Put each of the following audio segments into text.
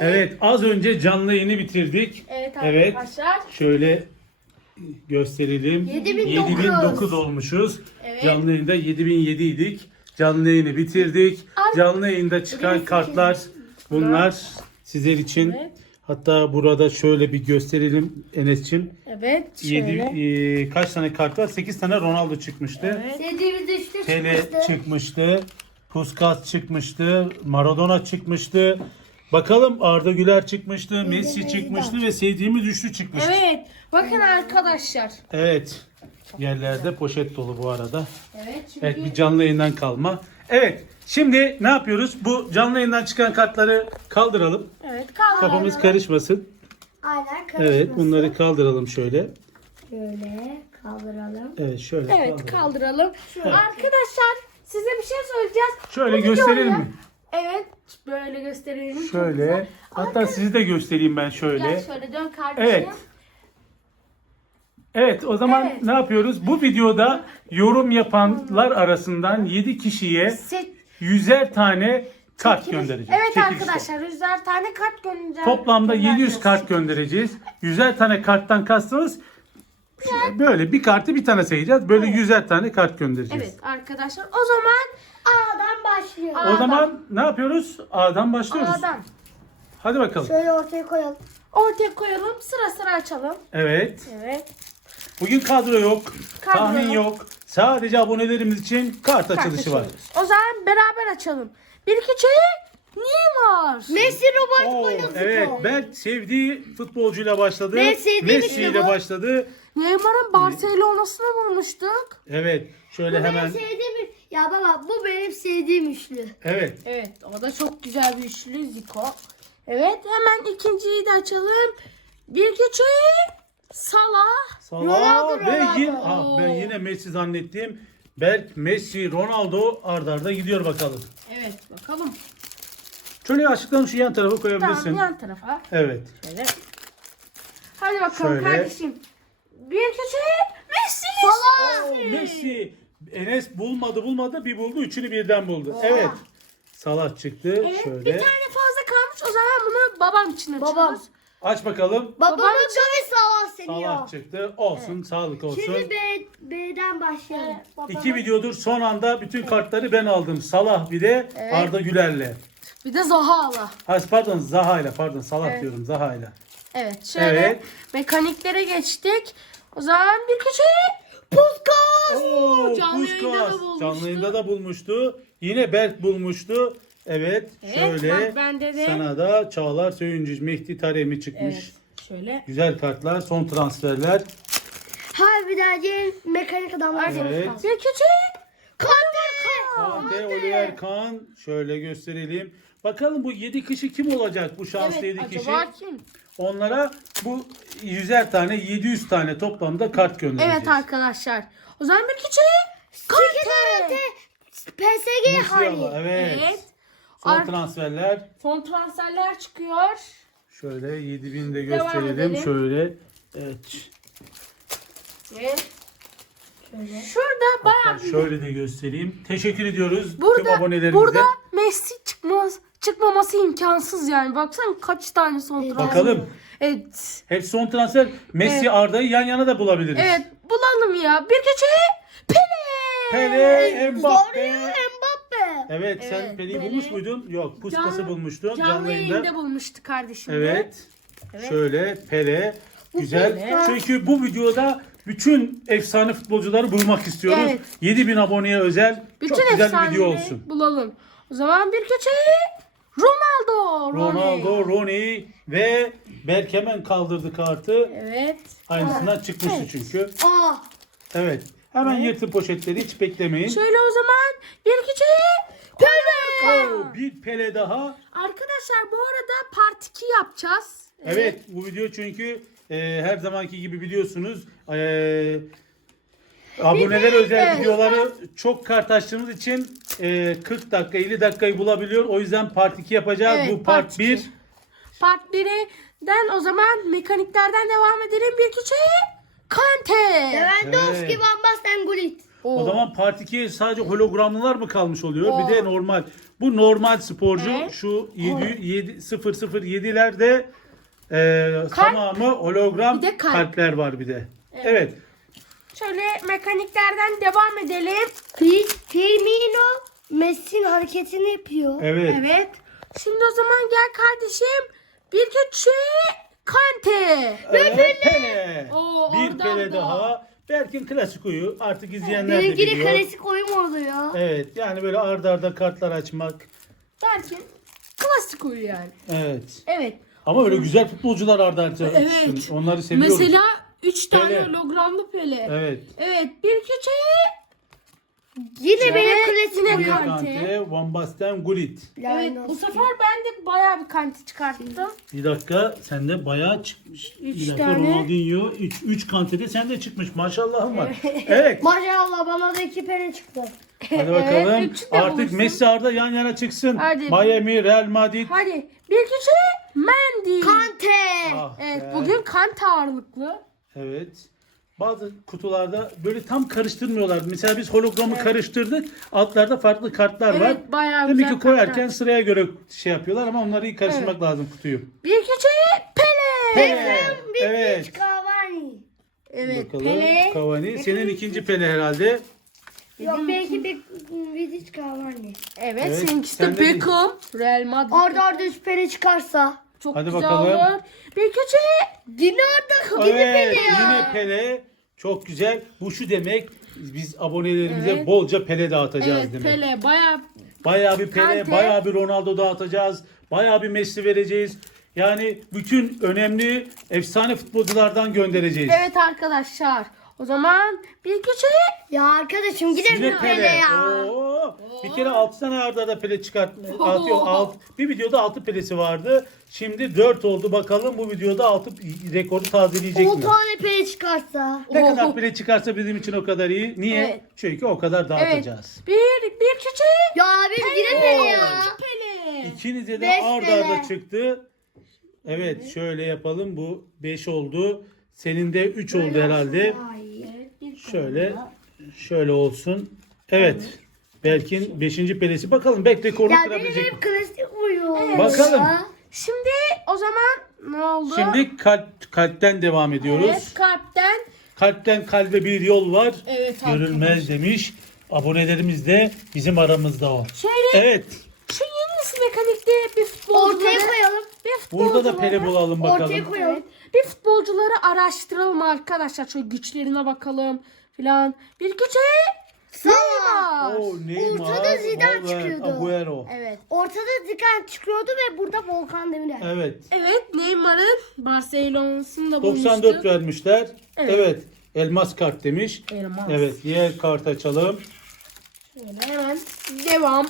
Evet az önce canlı yayını bitirdik. Evet Evet. arkadaşlar. Şöyle gösterelim. 7009. 7009 olmuşuz. Evet. Canlı yayında 7007 idik. Canlı yayını bitirdik. Ar- Canlı yayında çıkan kartlar bunlar sizler için. Evet. Hatta burada şöyle bir gösterelim Enes'cim. Evet. Şöyle. Yedi, e, kaç tane kart var? 8 tane Ronaldo çıkmıştı. Evet. Çıkmıştı. çıkmıştı. Puskas çıkmıştı. Maradona çıkmıştı. Bakalım Arda Güler çıkmıştı. Messi çıkmıştı ve sevdiğimiz üçlü çıkmıştı. Evet. Bakın arkadaşlar. Evet. Yerlerde poşet dolu bu arada. Evet. Çünkü Evet bir canlı yayından kalma. Evet. Şimdi ne yapıyoruz? Bu canlı yayından çıkan kartları kaldıralım. Evet. Kaldı. Kafamız karışmasın. Aynen karışmasın. Evet bunları kaldıralım şöyle. Şöyle kaldıralım. Evet şöyle Evet kaldıralım. kaldıralım. Arkadaşlar size bir şey söyleyeceğiz. Şöyle Bu gösterelim mi? Evet. Böyle gösterelim. Çok güzel. Şöyle. Hatta sizi de göstereyim ben şöyle. Gel şöyle dön kardeşim. Evet. Evet o zaman Evet. ne yapıyoruz? Bu videoda yorum yapanlar arasından 7 kişiye Se- 100'er tane kart göndereceğiz. Evet Çekiliş arkadaşlar yüzler tane kart göndereceğiz. Toplamda 700 Göndereceğiz. kart göndereceğiz. 100'er tane karttan kastımız böyle bir kartı bir tane sayacağız. Böyle 100'er tane kart göndereceğiz. Evet arkadaşlar o zaman A'dan başlıyor. O zaman ne yapıyoruz? A'dan başlıyoruz. A'dan Hadi bakalım. Şöyle ortaya koyalım. ortaya koyalım sıra sıra açalım. Evet. Evet. Bugün kadro yok. Kadro tahmin yok. yok. Sadece abonelerimiz için kart Kart açılışı var. açıyoruz. O zaman beraber açalım. Bir iki üç Neymar. Messi robot Oo, evet Berk sevdiği futbolcuyla başladı. Ben sevdiğim Messi işte ile bu. başladı. Neymar'ın Barcelona'sını bulmuştuk. Evet şöyle Bu hemen benim sevdiğim ya baba bu benim sevdiğim üçlü. evet Evet o da çok güzel bir üçlü Zico. Evet hemen ikinciyi de açalım. Bir üç Salah. Salah Ronaldo, ve Ronaldo. yine ah, ben yine Messi zannettim. Berk, Messi, Ronaldo ardarda arda gidiyor bakalım. Evet bakalım. Şöyle açıklayalım şu yan tarafa koyabilirsin. Tamam yan tarafa. Evet. Şöyle. Hadi bakalım Şöyle. kardeşim. Bir üç Messi. Oo, Messi. Enes bulmadı bulmadı bir buldu üçünü birden buldu. Evet. Salah çıktı. Evet, Şöyle. bir tane fazla kalmış. O zaman bunu babam için açıyoruz. Babam. Aç bakalım. Babamın Babam tabii Salah Salah çıktı. Olsun sağlık olsun. Şimdi B, B'den başlayalım. Evet, babama- İki videodur son anda bütün kartları ben aldım. Salah bir de Evet. Arda Güler'le. Bir de Zaha'la. Ha, pardon Zaha'yla pardon Salah Evet. diyorum Zaha'yla. Evet şöyle Evet. mekaniklere geçtik. O zaman bir küçük Puskas. Oo, canlı yayında da Puskas. bulmuştu. Canlı yayında da bulmuştu. Yine Berk bulmuştu. Evet, Evet, şöyle bak bende de. sana da Çağlar Söyüncü, Mehdi Taremi çıkmış. Evet. Şöyle. Güzel kartlar, son transferler. Harbiden mekanik adamlar. Evet. Bir küçük Kante. Kante, Oliver Kahn. Şöyle gösterelim. Bakalım bu 7 kişi kim olacak bu şanslı Evet 7 kişi? acaba kim? Onlara bu 100'er tane 700 tane toplamda kart göndereceğiz. Evet arkadaşlar. O zaman bir küçük Kante. PSG Musiala, hali. evet. Evet. Son Ar- transferler. Son transferler çıkıyor. Şöyle 7000 de gösterelim. Şöyle. Evet. Ve Şurada bayağı bir Şöyle de göstereyim. Teşekkür ediyoruz tüm Burada, abonelerimize. burada Messi çıkmaz, çıkmaması imkansız yani. Baksana kaç tane son transfer. Bakalım. Evet. Hep son transfer. Messi Evet. Arda'yı yan yana da bulabiliriz. Evet bulalım ya. Bir gece Pele. Pele, Doğru Mbappe. ya Mbappe. Evet, sen Evet, Pele'yi Pele. bulmuş muydun? Yok, Puskas'ı Canlı- bulmuştu Canlı, canlı yayında. yayında bulmuştu kardeşim. Evet. Evet. Şöyle Pele. Güzel. Pele. Çünkü bu videoda bütün efsane futbolcuları bulmak istiyoruz. Evet. 7000 aboneye özel Bütün çok güzel bir efsaneleri video olsun. bulalım. O zaman bir gece Ronaldo. Ronaldo, Ronnie ve Berk hemen kaldırdı kartı. Evet. Aynısından çıkmıştı Evet. çünkü. Aa. Evet. Hemen yırtın poşetleri hiç beklemeyin. Şöyle o zaman bir gece Pele. Oo, bir Pele daha. Arkadaşlar bu arada part 2 yapacağız. Evet bu video çünkü e, her zamanki gibi biliyorsunuz e, aboneler özel evet. videoları çok kart açtığımız için e, 40 dakika 50 dakikayı bulabiliyor. O yüzden part 2 yapacağız. Evet, bu part, part 1. iki. Part 1'den o zaman mekaniklerden devam edelim. Bir küçüğü Kante. Lewandowski, Evet. Van Basten, Gullit. O Oo. zaman Part 2'ye sadece hologramlılar mı kalmış oluyor? Oo. Bir de normal. Bu normal sporcu. Evet. Şu 7 7 007'lerde e, Kalp. tamamı hologram Bir de kalp. kalpler var bir de. Evet. Şöyle mekaniklerden devam edelim. Fi- Firmino Messi'nin hareketini yapıyor. Evet. Evet. Şimdi o zaman gel kardeşim. Bir küçük Kante. Evet, Pele. Oo, bir oradan Pele da. daha. Berk'in klasik uyu. Artık izleyenler de Benimki de biliyor. klasik oyun oluyor. Evet. Yani böyle ardarda arda kartlar açmak. Derken klasik oyun yani. Evet. Evet. Ama böyle güzel futbolcular arda arda Evet. Onları seviyoruz. Mesela 3 tane Pele. hologramlı Pele. Evet. Evet. Bir küçük Yine benim Evet. Kante. Kante, Van Basten, Gullit. Evet. Bu sefer ben de bayağı bir Kante çıkarttım. Bir dakika sende bayağı çıkmış. Üç bir dakika tane. Ronaldinho 3 3 Kante'de sende çıkmış. Maşallahım var. Evet. Maşallah bana da iki pere çıktı. Hadi bakalım. Evet, Artık bulursun. Messi Arda yan yana çıksın. Hadi. Miami, Real Madrid. Hadi. Bir küçük Mendy. Kante. Ah Evet. be. Bugün Kante ağırlıklı. Evet. Bazı kutularda böyle tam karıştırmıyorlar. Mesela biz hologramı karıştırdık. Altlarda farklı kartlar var. Evet, bayağı Demek güzel ki koyarken kartlar. sıraya göre şey yapıyorlar ama onları iyi karıştırmak Evet. lazım kutuyu. Bir küçük Pele. Pele. Bir Evet. evet. Cavani. Evet. Bakalım. Pele. Cavani. Senin ikinci Pele herhalde. Yok belki bir Vidic Cavani. Evet. Evet, Seninkisi sen de de- Beckham. Real Madrid. Arda arda üç pere çıkarsa. Çok Hadi güzel bakalım. olur. Bir küçük Yine Arda yine Evet, pere ya. yine Pele. Çok güzel. Bu şu demek biz abonelerimize Evet. bolca Pele dağıtacağız Evet demek. Pele bayağı Bayağı bir Pele, Kante. bayağı bir Ronaldo dağıtacağız. Bayağı bir Messi vereceğiz. Yani bütün önemli efsane futbolculardan göndereceğiz. Evet arkadaşlar. O zaman bir küçük Ya arkadaşım gidelim Pele. ya. Oo. Bir kere 6 tane arda arda Pele çıkart. Altı, yok, alt, bir videoda 6 Pele'si vardı. Şimdi 4 oldu. Bakalım bu videoda 6 rekoru tazeleyecek 10 mi? tane pere çıkarsa. Ne Oo. kadar Pele çıkarsa bizim için o kadar iyi. Niye? Evet. Çünkü o kadar Evet. dağıtacağız. Bir bir küçük Ya abi pere ya. Pele. İkinize de Beş arda Pele. arda çıktı. Evet şöyle yapalım. Bu 5 oldu. Senin de 3 oldu herhalde. Bir Şöyle şöyle olsun. Evet. Berk'in 5. pelesi. Bakalım Berk rekorunu Ya benim kırabilecek mi? hep klasik oyun. Bakalım. Ya. Şimdi o zaman ne oldu? Şimdi kalp kalpten devam ediyoruz. evet, kalpten Kalpten kalbe bir yol var. Evet, Görülmez demiş. Abonelerimiz de bizim aramızda o. şöyle Evet. şu yeni nesil mekanikte bir futbolcuları Ortaya koyalım. Bir Burada da Pele bulalım bakalım. Ortaya koyalım. Evet. Bir futbolcuları araştıralım arkadaşlar. Şöyle güçlerine bakalım filan. Bir küçük Salah. Oo, Neymar, Ortada Zidane Valverde, çıkıyordu. Agüero. Evet. Ortada Zikan çıkıyordu ve burada Volkan Demirel. Evet. Evet Neymar'ın Barcelona'sını da bulmuştuk. 94 vermişler. Evet. Evet. Elmas kart demiş. Elmas. Evet. Diğer kart açalım. Şöyle hemen devam.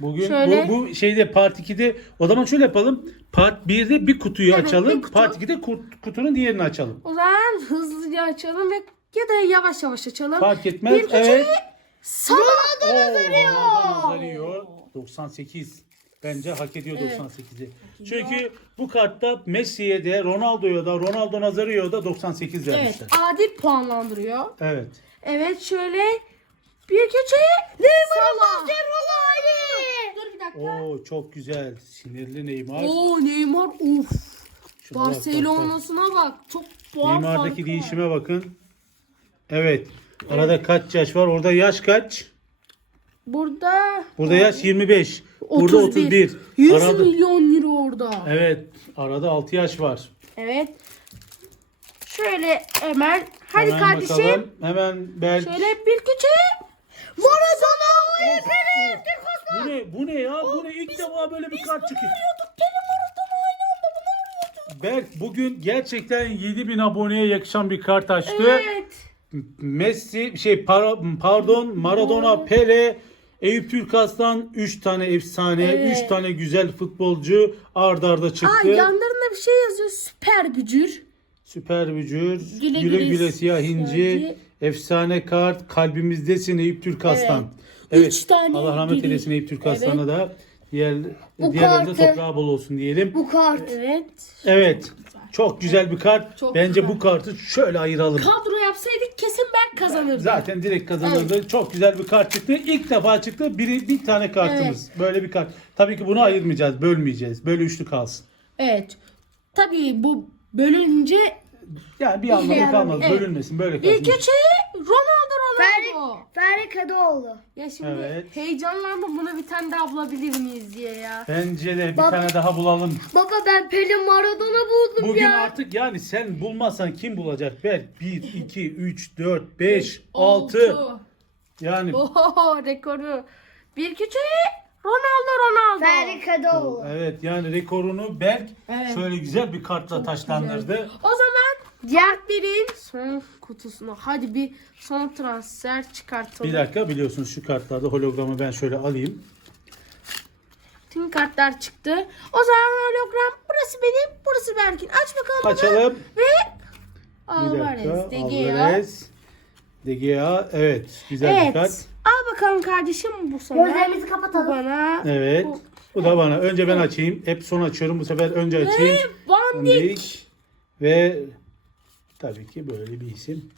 Bugün Şöyle. bu, bu şeyde part 2'de o zaman şöyle yapalım. Part 1'de bir kutuyu Evet, açalım. bir kutu. Part 2'de kut- kutunun diğerini açalım. O zaman hızlıca açalım ve ya da yavaş yavaş açalım. Fark etmez. Bir evet. Salah. Oo, Ronaldo Nazario 98. Bence hak ediyor Evet. 98'i. Çünkü bu kartta Messi'ye de Ronaldo'ya da Ronaldo Nazario'ya da 98 Evet vermişler. adil puanlandırıyor. Evet. Evet şöyle bir küçük Salah. Ronaldo. Oo çok güzel. Sinirli Neymar. Oo Neymar uf. Şuna bak, bak. Barcelona'sına bak. Çok puan Neymar'daki farkı var. değişime bakın. Evet. Arada kaç yaş var? Orada yaş kaç? Burada Burada yaş 25. Burada 31. 100 Arada, milyon euro orada. evet. Arada 6 yaş var. Evet. Şöyle hemen. Hadi Hemen kardeşim. bakalım. Hemen Berk. Şöyle bir küçük. Maradona. Bu ne? Bu ne ya? Bu ne? İlk defa böyle bir kart çıkıyor. Berk bugün gerçekten 7000 aboneye yakışan bir kart açtı. Evet. Messi şey para- pardon Maradona, Pele, Eyüp Türkas'tan 3 tane efsane, 3 Evet. tane güzel futbolcu ard arda çıktı. Aa yanlarında bir şey yazıyor. Süper bücür. Süper Bücür, Güle Güle güle Güle, Siyah İnci, efsane kart, kalbimizdesin Eyüp Türkas'tan. Evet. Evet. Üç tane Allah rahmet güle- eylesin Eyüp Türkas'tan'a da. Diğer, Bu diğerlerinde kartı- toprağı bol olsun diyelim. Bu kart. Evet. Evet. Çok güzel bir kart. Çok Bence güzel. bu kartı şöyle ayıralım. Kadro yapsaydık kesin Berk kazanırdı. Zaten direkt kazanırdı. Çok güzel bir kart çıktı. İlk defa çıktı. Bir, bir tane kartımız. Böyle bir kart. Tabii ki bunu ayırmayacağız. Bölmeyeceğiz. Böyle üçlü kalsın. Evet. Tabii bu bölünce Yani bir anlamı kalmaz. evet. Bölünmesin. Böyle ilk kalsın. üçü Ronaldo Ronaldo. Ferdi Kadıoğlu. Ya şimdi Evet. heyecanlandım bunu bir tane daha bulabilir miyiz diye ya. Bence de bir Baba- tane daha bulalım. Baba ben Pele Maradona buldum Bugün ya. artık yani sen bulmazsan kim bulacak? Berk 1, 2, 3, 4, 5, 6. Yani Oho rekoru. Bir küçüğü Ronaldo Ronaldo. Ferdi Kadıoğlu. evet yani rekorunu Berk Evet. şöyle güzel bir kartla taşlandırdı. O zaman Diğer birin son kutusuna hadi bir son transfer çıkartalım. Bir dakika biliyorsunuz şu kartlarda hologramı ben şöyle alayım. Tüm kartlar çıktı. O zaman hologram burası benim, burası Berk'in. Aç bakalım bunu. Açalım. Ve Alvarez. De Gea. Alvarez. De Gea. Evet. Güzel bir kart. Evet. Al bakalım kardeşim bu sana. gözlerimizi Bu kapatalım. bana. Evet. Bu- Bu da bana. Önce ben açayım. Hep son açıyorum. Bu sefer önce açayım. Ve Van Van Dijk. Dijk. Ve tabii ki böyle bir isim.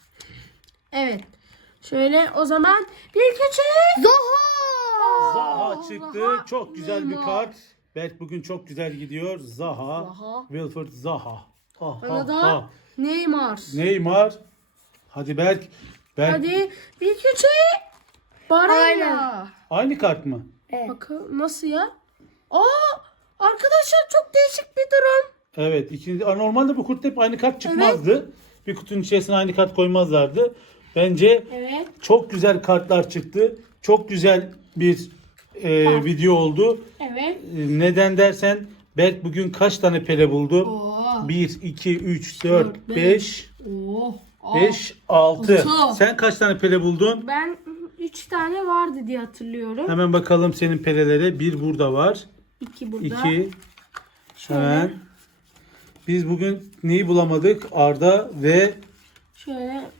Evet. Şöyle o zaman bir küçük. Zoho. Zaha çıktı. Zaha. Çok güzel bir Zaha. kart. Berk bugün çok güzel gidiyor. Zaha. Zaha. Wilfred Zaha. Ha, Bana ha, da ha. Neymar. Neymar. Hadi Berk. Berk. Hadi bir küçük. Aynen. Aynı kart mı? Evet. Bakın nasıl ya? Aa arkadaşlar çok değişik bir durum. Evet. Ikinci, normalde bu kutuda hep aynı kart çıkmazdı. Bir kutunun içerisine aynı kart koymazlardı. Bence Evet. çok güzel kartlar çıktı. Çok güzel bir e, video oldu. Evet. E, neden dersen Berk bugün kaç tane pele buldu? Oo. 1, 2, 3, 4, Dört, 5, Oo. Aa. 5, 6. Altı. Sen kaç tane pele buldun? Ben 3 tane vardı diye hatırlıyorum. Hemen bakalım senin pelelere. Bir burada var. 2 burada. 2. Hemen. Biz bugün neyi bulamadık? Arda ve Şöyle.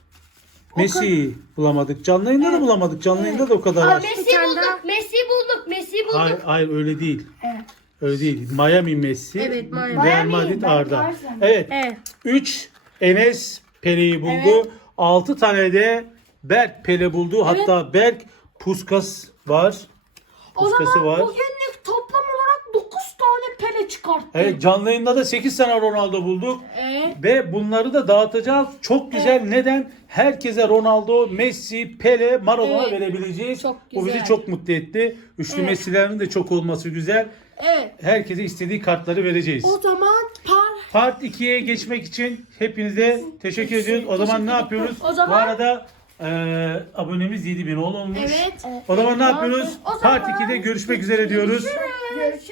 Messi bulamadık. Canlı yayında da bulamadık. Canlı yayında da o kadar Aa, var. Messi Bir tane bulduk. Messi bulduk. Messi bulduk. Hayır, hayır öyle değil. Evet. Öyle değil. Miami Messi. Evet, Miami. Real Miami, Madrid ben Arda. Barcelona. Evet. Evet. 3 Enes Pele'yi buldu. Evet. 6 tane de Berk Pele buldu. Hatta Berk Puskas var. O Puskası zaman var. 9 çıkarttık. Evet canlı yayında da 8 tane Ronaldo bulduk. Evet. Ve bunları da dağıtacağız. Çok güzel. Neden? Herkese Ronaldo, Messi, Pele, Maradona Evet. verebileceğiz. Çok Bu bizi güzel. çok mutlu etti. Üçlü Evet. Messi'lerin de çok olması güzel. Evet. Herkese istediği kartları vereceğiz. O zaman par Part 2'ye geçmek için hepinize teşekkür ediyoruz. O zaman ne yapıyoruz? O zaman- Bu arada eee abonemiz 7000 olmuş. Evet. O zaman ne yapıyoruz? O zaman- Part 2'de görüşmek üzere diyoruz. Görüşürüz.